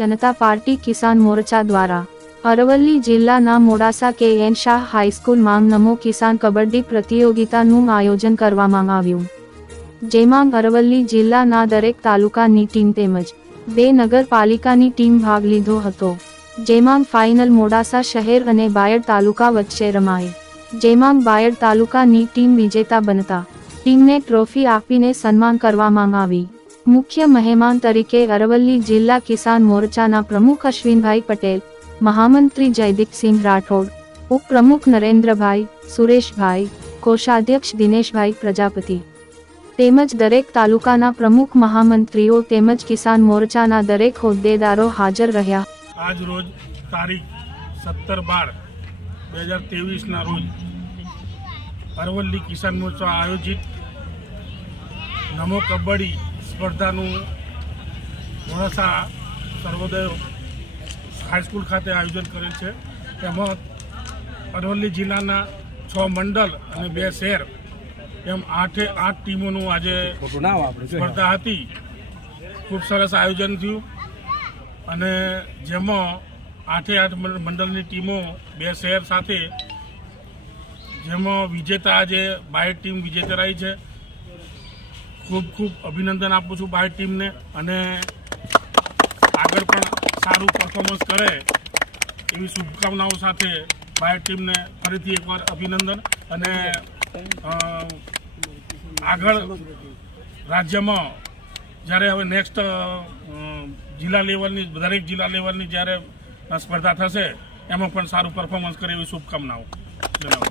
જનતા party કિસાન મોરચા દ્વારા અરવલ્લી જિલ્લાના મોડાસા કે.એન. શાહ હાઈસ્કૂલમાં નમો કિસાન કબડ્ડી પ્રતિયોગિતાનું આયોજન કરવામાં આવ્યું, જેમાં અરવલ્લી જિલ્લાના દરેક તાલુકાની ટીમ તેમજ 2 નગરપાલિકાની ટીમ ભાગ લીધો હતો, જેમાં ફાઇનલ મોડાસા શહેર અને બાયડ તાલુકા વચ્ચે રમાઈ, જેમાં બાયડ તાલુકાની ટીમ વિજેતા બનતા ટીમને ટ્રોફી આપીને સન્માન કરવામાં આવી। મુખ્ય મહેમાન તરીકે અરવલ્લી જિલ્લા કિસાન મોરચાના પ્રમુખ અશ્વિનભાઈ પટેલ, મહામંત્રી જયદીપસિંહ રાઠોડ, ઉપપ્રમુખ નરેન્દ્રભાઈ, સુરેશભાઈ, કોષાધ્યક્ષ દિનેશભાઈ પ્રજાપતિ તેમજ દરેક તાલુકાના પ્રમુખ મહામંત્રીઓ તેમજ કિસાન મોરચાના દરેક હોદ્દેદારો હાજર રહ્યા। આજ રોજ તારીખ 17/12/2023 રોજ અરવલ્લી કિસાન મોરચા આયોજિત નમો કબડ્ડી સ્પર્ધાનું મોડાસા સર્વોદય હાઈસ્કૂલ ખાતે આયોજન કરેલ છે। તેમાં અરવલ્લી જિલ્લાના 6 મંડળ અને 2 શહેર એમ 8 ટીમોનું આજે સ્પર્ધા હતી। ખૂબ સરસ આયોજન થયું અને જેમાં 8 મંડળની ટીમો 2 શહેર સાથે જેમાં વિજેતા આજે બાયડ ટીમ વિજેતા રહી છે। ખૂબ ખૂબ અભિનંદન આપું છું બાયડ ટીમને અને આગળ પણ સારું પરફોર્મન્સ કરે એવી શુભકામનાઓ સાથે બાયડ ટીમને ફરીથી એકવાર અભિનંદન અને આગળ રાજ્યમાં જ્યારે હવે નેક્સ્ટ જિલ્લા લેવલની દરેક જિલ્લા લેવલની જ્યારે સ્પર્ધા થશે એમાં પણ સારું પરફોર્મન્સ કરે એવી શુભકામનાઓ જણાવું।